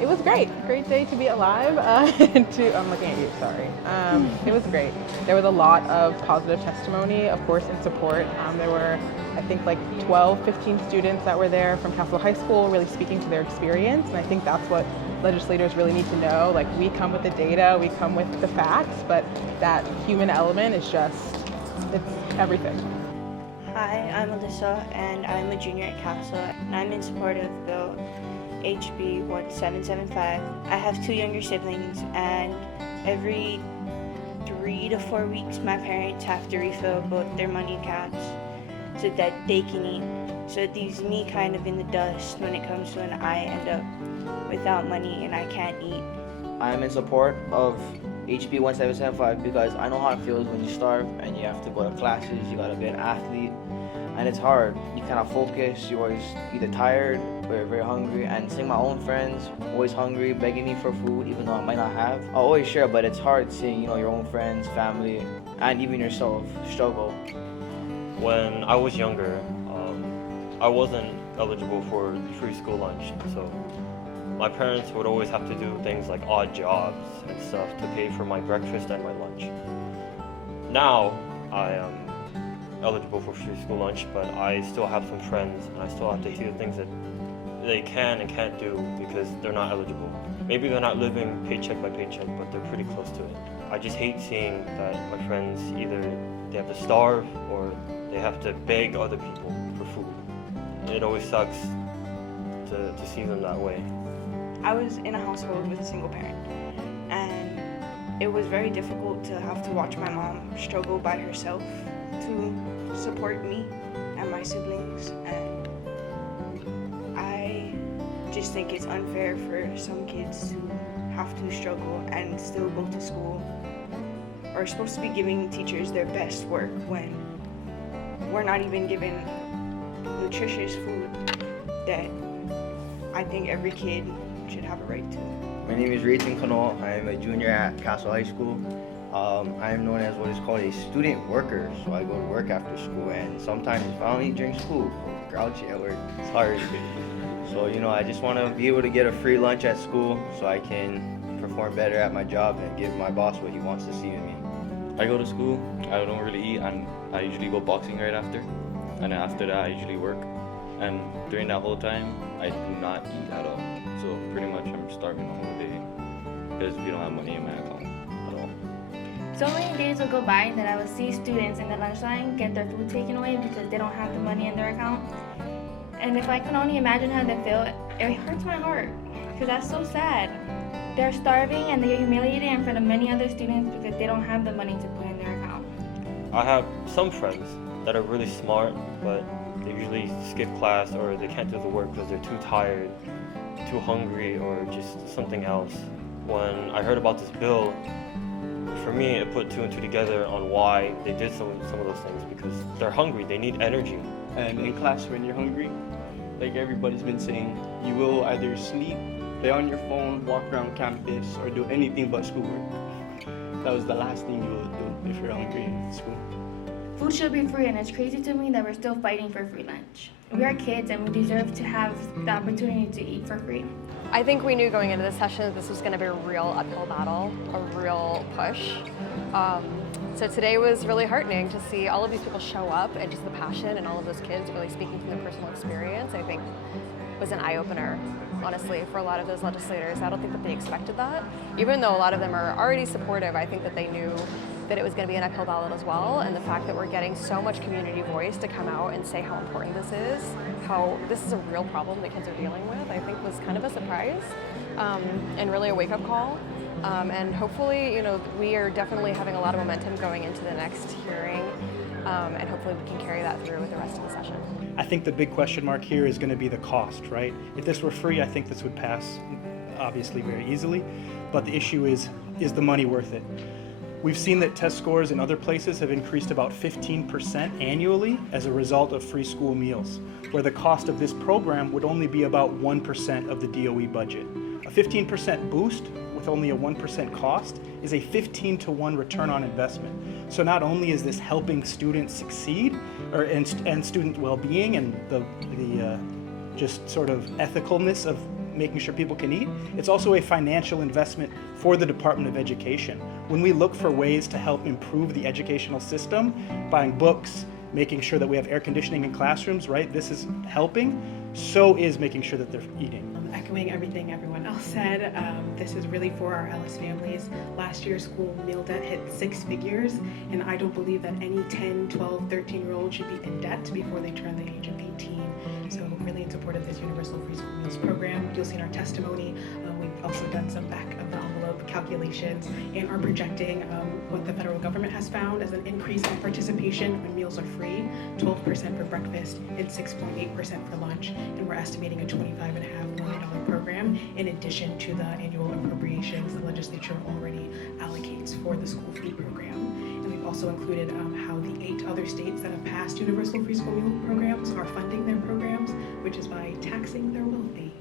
It was great day to be alive. I'm looking at you, sorry. It was great. There was a lot of positive testimony, of course, in support. There were, I think, like 12, 15 students that were there from Castle High School really speaking to their experience, and I think that's what legislators really need to know. Like, we come with the data, we come with the facts, but that human element is just, it's everything. Hi, I'm Alyssa, and I'm a junior at Castle, and I'm in support of Bill HB 1775. I have 2 younger siblings, and every 3 to 4 weeks my parents have to refill both their money accounts so that they can eat. So it leaves me kind of in the dust when it comes to when I end up without money and I can't eat. I'm in support of HB 1775 because I know how it feels when you starve and you have to go to classes, you gotta be an athlete, and it's hard. You cannot focus, you're always either tired or you're very hungry, and seeing my own friends always hungry, begging me for food even though I might not have. I always share, but it's hard seeing, your own friends, family, and even yourself struggle. When I was younger, I wasn't eligible for free school lunch, so my parents would always have to do things like odd jobs and stuff to pay for my breakfast and my lunch. Now I am eligible for free school lunch, but I still have some friends and I still have to do things that they can and can't do because they're not eligible. Maybe they're not living paycheck by paycheck, but they're pretty close to it. I just hate seeing that my friends either they have to starve or they have to beg other people for food. It always sucks to see them that way. I was in a household with a single parent, and it was very difficult to have to watch my mom struggle by herself to support me and my siblings, and I just think it's unfair for some kids to have to struggle and still go to school, or are supposed to be giving teachers their best work when we're not even given nutritious food that I think every kid should have a right to. My name is Rayton Cano. I am a junior at Castle High School. I am known as what is called a student worker, so I go to work after school, and sometimes if I don't eat during school, I'm grouchy at work. It's hard. So, I just want to be able to get a free lunch at school so I can perform better at my job and give my boss what he wants to see in me. I go to school, I don't really eat, and I usually go boxing right after. And then after that, I usually work. And during that whole time, I do not eat at all. So pretty much I'm starving the whole day because we don't have money in my account at all. So many days will go by that I will see students in the lunch line get their food taken away because they don't have the money in their account. And if I can only imagine how they feel, it hurts my heart because that's so sad. They're starving and they get humiliated in front of many other students because they don't have the money to put in their account. I have some friends that are really smart, but they usually skip class or they can't do the work because they're too tired, too hungry, or just something else. When I heard about this bill, for me it put 2 and 2 together on why they did some of those things, because they're hungry, they need energy. And in class when you're hungry, like everybody's been saying, you will either sleep, play on your phone, walk around campus, or do anything but schoolwork. That was the last thing you will do if you're hungry in school. Food should be free, and it's crazy to me that we're still fighting for free lunch. We are kids and we deserve to have the opportunity to eat for free. I think we knew going into this session that this was going to be a real uphill battle, a real push. So today was really heartening to see all of these people show up, and just the passion and all of those kids really speaking from their personal experience, I think was an eye-opener, honestly, for a lot of those legislators. I don't think that they expected that. Even though a lot of them are already supportive, I think that they knew that it was going to be an uphill battle as well, and the fact that we're getting so much community voice to come out and say how important this is, how this is a real problem that kids are dealing with, I think was kind of a surprise and really a wake-up call. And hopefully, we are definitely having a lot of momentum going into the next hearing, and hopefully we can carry that through with the rest of the session. I think the big question mark here is going to be the cost, right? If this were free, I think this would pass, obviously, very easily. But the issue is the money worth it? We've seen that test scores in other places have increased about 15% annually as a result of free school meals, where the cost of this program would only be about 1% of the DOE budget. A 15% boost with only a 1% cost is a 15-to-1 return on investment. So not only is this helping students succeed and student well-being and the just sort of ethicalness of making sure people can eat, it's also a financial investment for the Department of Education. When we look for ways to help improve the educational system, buying books, making sure that we have air conditioning in classrooms, right? This is helping. So is making sure that they're eating. Echoing everything everyone else said, this is really for our Ellis families. Last year, school meal debt hit 6 figures, and I don't believe that any 10, 12, 13-year-old should be in debt before they turn the age of 18. So really in support of this Universal Free School Meals program. You'll see in our testimony, we've also done some back of the envelope calculations and are projecting what the federal government has found as an increase in participation when meals are free, 12% for breakfast and 6.8% for lunch. And we're estimating a $25.5 million program in addition to the annual appropriations the legislature already allocates for the school food program. And we've also included how the 8 other states that have passed universal free school meal programs are funding their programs, which is by taxing their wealthy.